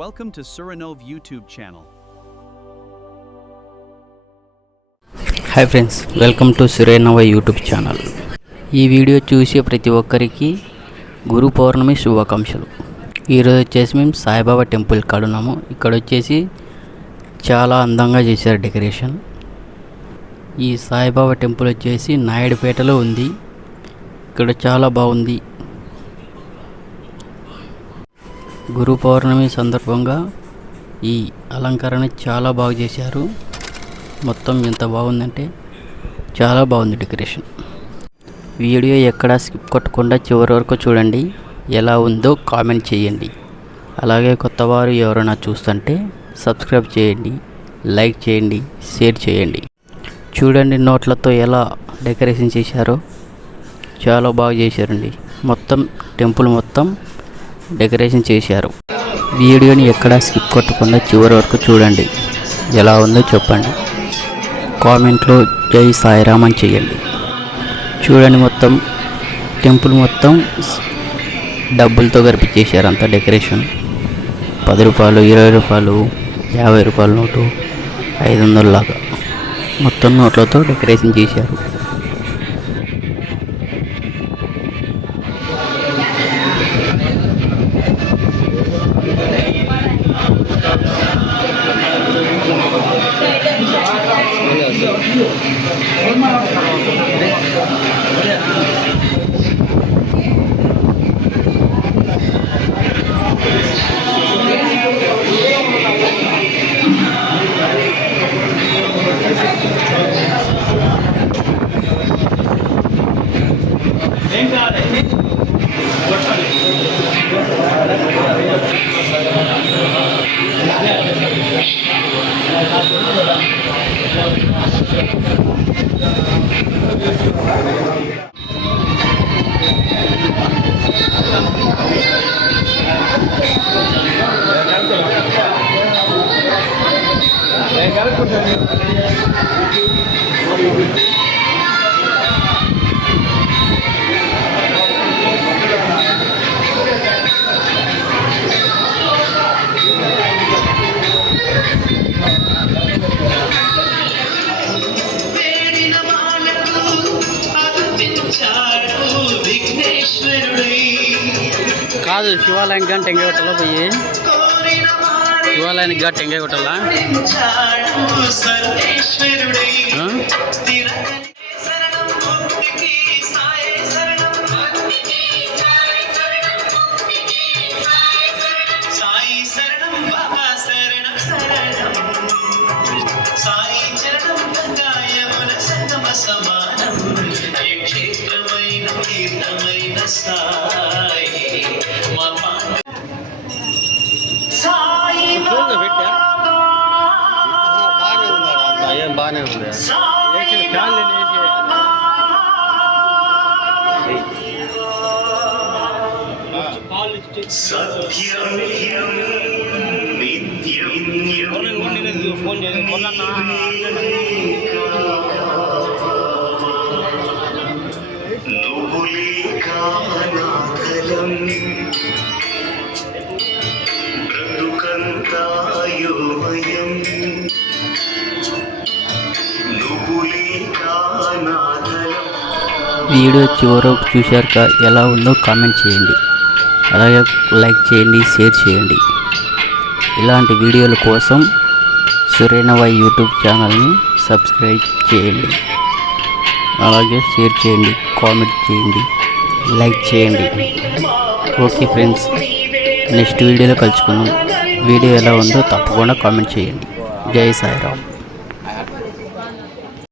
Welcome to Surinov YouTube channel. Hi friends, welcome to Surinov YouTube channel. ఈ video చూసే ప్రతి ఒక్కరికి గురు పౌర్ణమి శుభాకాంక్షలు. ఈరోజు వచ్చేసి మేము సాయిబాబా టెంపుల్ కాడ ఉన్నాము. ఇక్కడ వచ్చేసి చాలా అందంగా చేశారు డెకరేషన్. ఈ సాయిబాబా టెంపుల్ వచ్చేసి నాయుడుపేటలో ఉంది. ఇక్కడ చాలా బాగుంది. గురు పౌర్ణమి సందర్భంగా ఈ అలంకరణ చాలా బాగా చేశారు. మొత్తం ఎంత బాగుందంటే చాలా బాగుంది డెకరేషన్. వీడియో ఎక్కడా స్కిప్ కొట్టకుండా చివరి వరకు చూడండి. ఎలా ఉందో కామెంట్ చేయండి. అలాగే కొత్తవారు ఎవరైనా చూస్తుంటే సబ్స్క్రైబ్ చేయండి, లైక్ చేయండి, షేర్ చేయండి. చూడండి నోట్లతో ఎలా డెకరేషన్ చేశారో చాలా బాగా చేశారండి. మొత్తం టెంపుల్ మొత్తం డెకరేషన్ చేశారు. వీడియోని ఎక్కడా స్కిప్ కొట్టకుండా చివరి వరకు చూడండి. ఎలా ఉందో చెప్పండి. కామెంట్లో జై సాయిరామ్ అని చేయండి. చూడండి మొత్తం టెంపుల్ మొత్తం డబ్బులతో గరిపించేశారు. అంతా డెకరేషన్ 10 రూపాయలు, 20 రూపాయలు, 50 రూపాయల నోటు, 500 లాగా మొత్తం నోట్లతో డెకరేషన్ చేశారు. కాదు శివాలయానికి కానీ టెంకాయ కొట్టాలా పోయి శివాలయానికి గా టెంకాయ కొట్టాలా బాగానే ఉంది. ఫోన్ వీడియో చివరకు చూశాక ఎలా ఉందో కామెంట్ చేయండి. అలాగే లైక్ చేయండి, షేర్ చేయండి. ఇలాంటి వీడియోల కోసం సురేనవ యూట్యూబ్ ఛానల్ని సబ్స్క్రైబ్ చేయండి. అలాగే షేర్ చేయండి, కామెంట్ చేయండి, లైక్ చేయండి. ఓకే ఫ్రెండ్స్, నెక్స్ట్ వీడియోలో కలుసుకుందాం. వీడియో ఎలా ఉందో తప్పకుండా కామెంట్ చేయండి. జై సాయిరామ్.